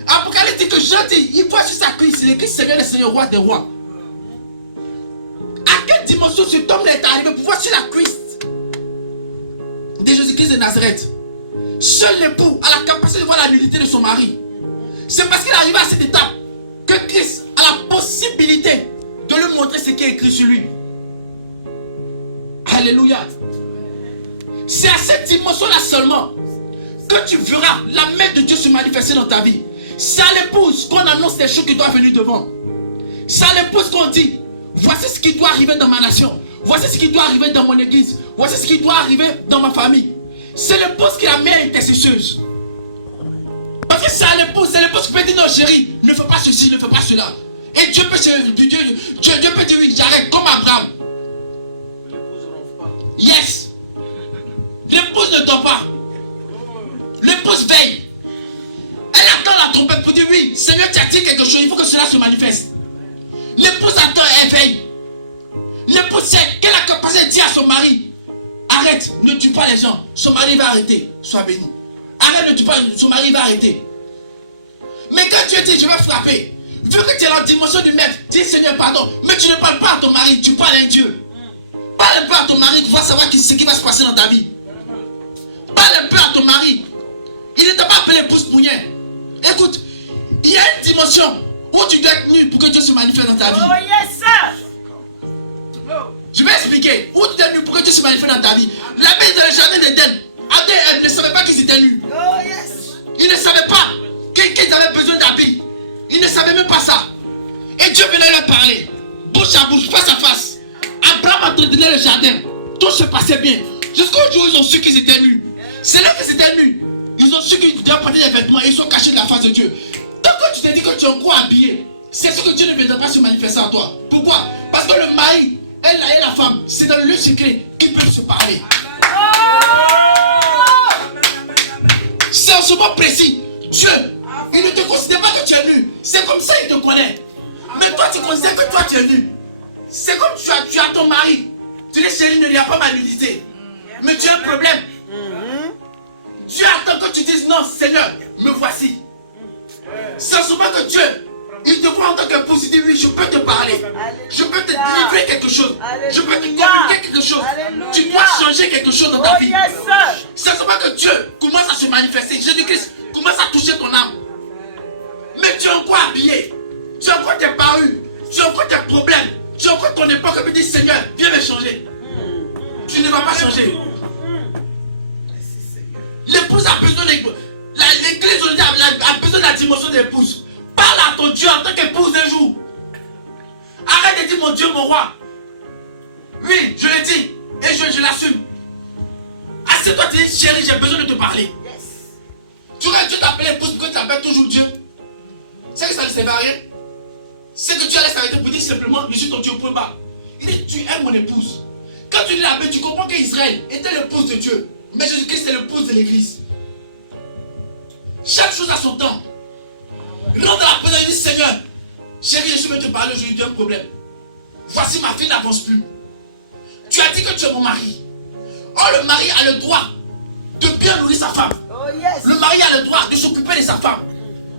Apocalypse dit que Jean dit, il voit sur sa cuisse l'église Seigneur des Seigneurs, Roi des Rois. À quelle dimension cet homme-là est arrivé pour voir sur la cuisse de Jésus-Christ de Nazareth? Seul l'époux a la capacité de voir la nudité de son mari. C'est parce qu'il est arrivé à cette étape que Christ a la possibilité de lui montrer ce qui est écrit sur lui. Alléluia. C'est à cette dimension-là seulement que tu verras la main de Dieu se manifester dans ta vie. C'est à l'épouse qu'on annonce les choses qui doivent venir devant. C'est à l'épouse qu'on dit, voici ce qui doit arriver dans ma nation. Voici ce qui doit arriver dans mon église. Voici ce qui doit arriver dans ma famille. C'est l'épouse qui est la mère intercesseuse. Parce que c'est à l'épouse qui peut dire non chérie, ne fais pas ceci, ne fais pas cela. Et Dieu peut dire oui, j'arrête comme Abraham. Yes. L'épouse ne dort pas. L'épouse veille. Elle attend la trompette pour dire oui, Seigneur, tu as dit quelque chose, il faut que cela se manifeste. L'épouse attend, elle veille. L'épouse sait qu'elle a capacité de dire à son mari, arrête, ne tue pas les gens, son mari va arrêter, sois béni. Arrête, ne tue pas, son mari va arrêter. Mais quand Dieu dit, je vais frapper, vu que tu es dans la dimension du maître, dis Seigneur, pardon, mais tu ne parles pas à ton mari, tu parles à un Dieu. Parle un peu à ton mari, tu vas savoir ce qui va se passer dans ta vie. Parle un peu à ton mari. Il ne t'a pas appelé pouce pougnette. Écoute, il y a une dimension où tu dois être nu pour que Dieu se manifeste dans ta vie. Oh yes, sir. Je vais expliquer. Où tu dois être nu pour que Dieu se manifeste dans ta vie. La Bible dans le jardin d'Éden, Adam ne savait pas qu'ils étaient nus. Oh yes. Il ne savait pas qu'ils avaient besoin d'habits. Il ne savait même pas ça. Et Dieu venait leur parler. Bouche à bouche, face à face. Abraham entretenait le jardin. Tout se passait bien. Jusqu'au jour où ils ont su qu'ils étaient nus. C'est là qu'ils étaient nus. Ils ont su qu'ils devaient porter des vêtements et ils sont cachés de la face de Dieu. Donc quand tu te dis que tu es encore habillé, c'est ce que Dieu ne viendra pas se manifester en toi. Pourquoi? Parce que le mari, elle et la femme, c'est dans le lieu secret qu'ils peuvent se parler. C'est en ce moment précis. Dieu, il ne te considère pas que tu es nu. C'est comme ça qu'il te connaît. Mais toi, tu considères que toi, tu es nu. C'est comme tu as ton mari. Tu dis, chérie, il n'y a pas ma nudité. Mais tu as un problème. Dieu attend que tu dises, non, Seigneur, me voici. C'est souvent que Dieu, il te voit en tant qu'épouse, il dit, oui, je peux te parler. Je peux te livrer quelque chose. Je peux te communiquer quelque chose. Tu dois changer quelque chose dans ta vie. C'est souvent que Dieu commence à se manifester. Jésus-Christ commence à toucher ton âme. Mais tu es encore habillé. Tu as encore tes parures. Tu as encore tes problèmes. Tu as encore ton époque et tu dis, Seigneur, viens me changer. Tu ne vas pas changer. L'épouse a besoin de l'église a besoin de la dimension de l'épouse. Parle à ton Dieu en tant qu'épouse un jour. Arrête de dire mon Dieu, mon roi. Oui, je l'ai dit et je l'assume. Assieds-toi, tu dis chérie, j'ai besoin de te parler. Tu aurais Dieu t'appeler épouse parce que tu appelles toujours Dieu. C'est que ça ne sert à rien. C'est que Dieu laisse arrêter pour dire simplement je suis ton Dieu, point bas. Il dit tu aimes mon épouse. Quand tu lis la Bible, tu comprends qu'Israël était l'épouse de Dieu. Mais Jésus-Christ est l'épouse de l'église. Chaque chose a son temps. Rentre dans la présence et dis Seigneur, chérie, je suis venu te parler aujourd'hui d'un problème. Voici ma fille n'avance plus. Tu as dit que tu es mon mari. Or le mari a le droit de bien nourrir sa femme. Le mari a le droit de s'occuper de sa femme.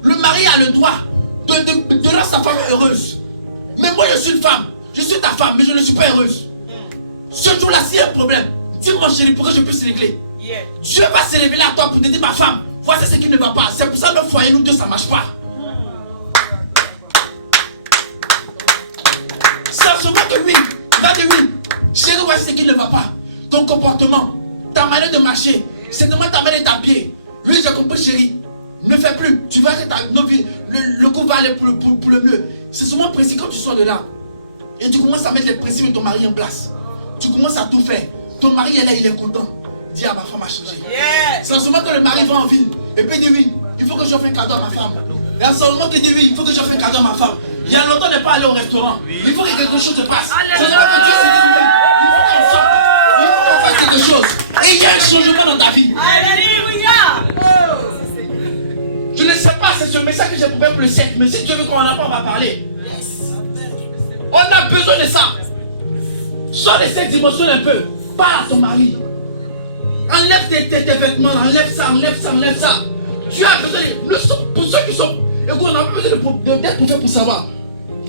Le mari a le droit de rendre sa femme heureuse. Mais moi je suis une femme. Je suis ta femme, mais je ne suis pas heureuse. Ce jour-là, s'il y a un problème, dis-moi chérie, pour que je puisse régler. Dieu va se révéler à toi pour te dire ma femme, voici ce qui ne va pas. C'est pour ça que notre foyer, nous deux, ça ne marche pas. C'est seulement que lui, va dire oui. Chérie, voici ce qui ne va pas. Ton comportement, ta manière de marcher, c'est seulement ta manière d'habiller. Oui, j'ai compris chérie. Ne fais plus. Tu vois que le coup va aller pour le mieux. C'est seulement précis quand tu sors de là. Et tu commences à mettre les principes de ton mari en place. Tu commences à tout faire. Ton mari est là, il est content. Dis à ma femme a changé. C'est seulement que le mari va en ville. Et puis il dit oui, il faut que j'offre un cadeau à ma femme. Et à ce moment qu'il dit oui, il faut que j'offre un cadeau à ma femme. Il y a longtemps de ne pas aller au restaurant. Il faut que quelque chose se passe. C'est seulement que Dieu s'est dit oui. Il faut qu'on sorte. Il faut qu'on fasse quelque chose. Et il y a un changement dans ta vie. Alléluia. Je ne sais pas, c'est ce message que j'ai pour faire pour le 7. Mais si Dieu veut qu'on en a pas, on va parler. On a besoin de ça. Sors de cette dimension un peu. Parle à ton mari. Enlève tes vêtements, enlève ça. Tu as besoin pour ceux qui sont. Écoute, on n'a pas besoin d'être prophète pour savoir.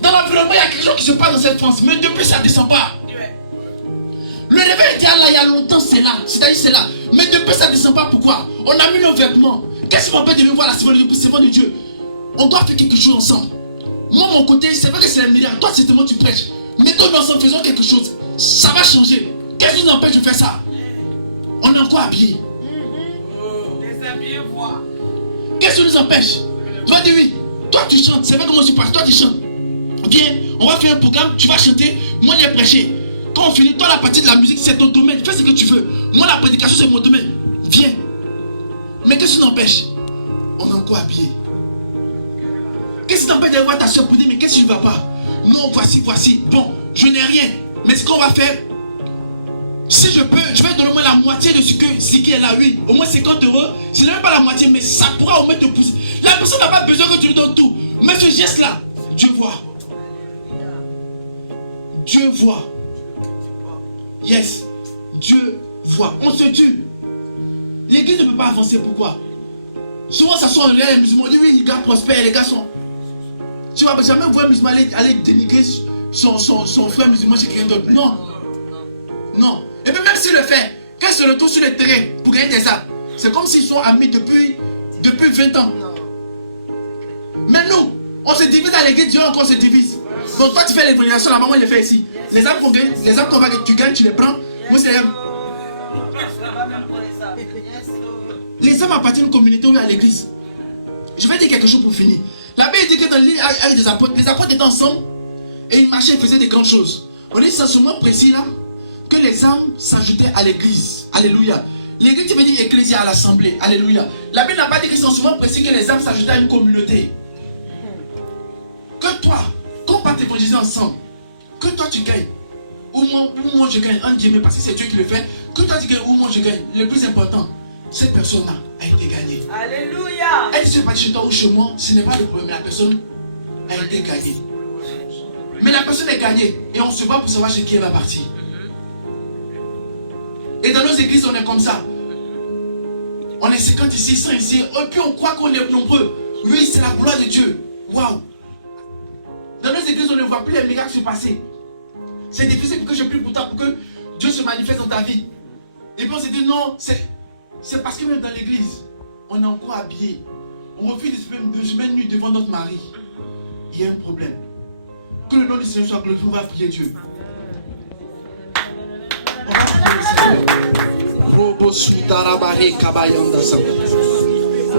Dans l'environnement, il y a quelque chose qui se passe dans cette France, mais depuis ça ne descend pas. Le réveil était là il y a longtemps, c'est là. C'est-à-dire c'est là. Mais depuis ça ne descend pas, pourquoi? On a mis nos vêtements. Qu'est-ce qui m'empêche de venir voir la sévère de Dieu? On doit faire quelque chose ensemble. Moi, mon côté, c'est vrai que c'est la milliard. Toi, c'est moi tu prêches. Mettons-nous ensemble, faisons quelque chose. Ça va changer. Qu'est-ce qui nous empêche de faire ça? On est encore habillés. Déshabillez-moi. Qu'est-ce qui nous empêche? Tu vas dire oui. Toi, tu chantes. C'est vrai que moi, je passe. Toi, tu chantes. Viens, on va faire un programme. Tu vas chanter. Moi, je vais prêcher. Quand on finit, toi, la partie de la musique, c'est ton domaine. Fais ce que tu veux. Moi, la prédication, c'est mon domaine. Viens. Mais qu'est-ce qui nous empêche? On est encore habillés. Qu'est-ce qui t'empêche d'aller voir ta soeur pour dire, mais qu'est-ce qui ne va pas? Non, voici. Bon, je n'ai rien. Mais ce qu'on va faire, si je peux, je vais donner au moins la moitié de ce qui est là, oui. Au moins 50 €. Ce n'est même pas la moitié, mais ça pourra au moins te pousser. La personne n'a pas besoin que tu lui donnes tout. Mais ce geste-là, Dieu voit. Dieu voit. Yes. Dieu voit. On se tue. L'église ne peut pas avancer. Pourquoi? Souvent, ça sort en l'air, les musulmans. On dit oui, les gars prospèrent, les gars sont. Tu ne vas jamais voir un musulman aller dénigrer son frère musulman chez quelqu'un d'autre. Non. Non. Et puis même s'il le fait, quand se retrouve sur le terrain pour gagner des armes, c'est comme s'ils sont amis depuis 20 ans. Mais nous, on se divise à l'église, Dieu encore se divise. Donc toi tu fais l'évangélisation, la maman je le fais ici. Les armes qu'on gagne, les armes qu'on va gagner, tu gagnes, tu les prends. Moi c'est les hommes appartiennent aux communautés ou à l'église. Je vais dire quelque chose pour finir. La Bible dit que dans l'île avec des apôtres, les apôtres étaient ensemble et ils marchaient et faisaient des grandes choses. On dit ça souvent précis là, que les âmes s'ajoutaient à l'église. Alléluia. L'église veut dire ecclésia, à l'assemblée. Alléluia. La Bible n'a pas dit qu'ils sont souvent précis que les âmes s'ajoutaient à une communauté. Que toi, qu'on va t'évangéliser ensemble, que toi tu gagnes, ou moi je gagne, en Dieu, parce que c'est Dieu qui le fait, que toi tu gagnes, ou moi je gagne, le plus important, cette personne-là a été gagnée. Alléluia. Elle ne se passe chez toi ou chez moi, ce n'est pas le problème, la personne a été gagnée. Mais la personne est gagnée et on se bat pour savoir chez qui elle va partir. Et dans nos églises, on est comme ça. On est 50 ici, 100 ici, et puis on croit qu'on est nombreux. Oui, c'est la gloire de Dieu. Waouh! Dans nos églises, on ne voit plus les miracles se passer. C'est difficile pour que je prie pour toi, pour que Dieu se manifeste dans ta vie. Et puis on se dit non, c'est parce que même dans l'église, on est encore habillé. On refuse de se mettre nu devant notre mari. Il y a un problème. Que le nom du Seigneur soit glorifié, on va prier Dieu. Robo Sudarabare Kabayanda Sam.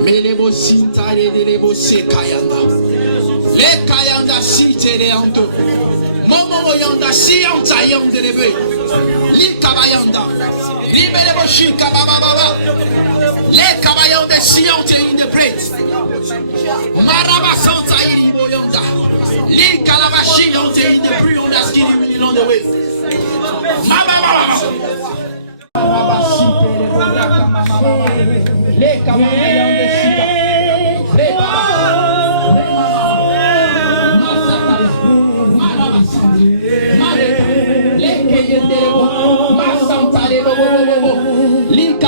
Melebo Sintare de Lebo Sekayanda. Le Kayanda Sitere Anto. Momo Yanda Sianta Yanda Lebe. Li Kabayanda. Libelebo Shika Baba. Le Kabayanda Siante in the praise. Maraba Santa Iribo Yanda. Li Kalabashi Yante in the praise. On a skilled on the way. Mama. Les camarades de Sika, les les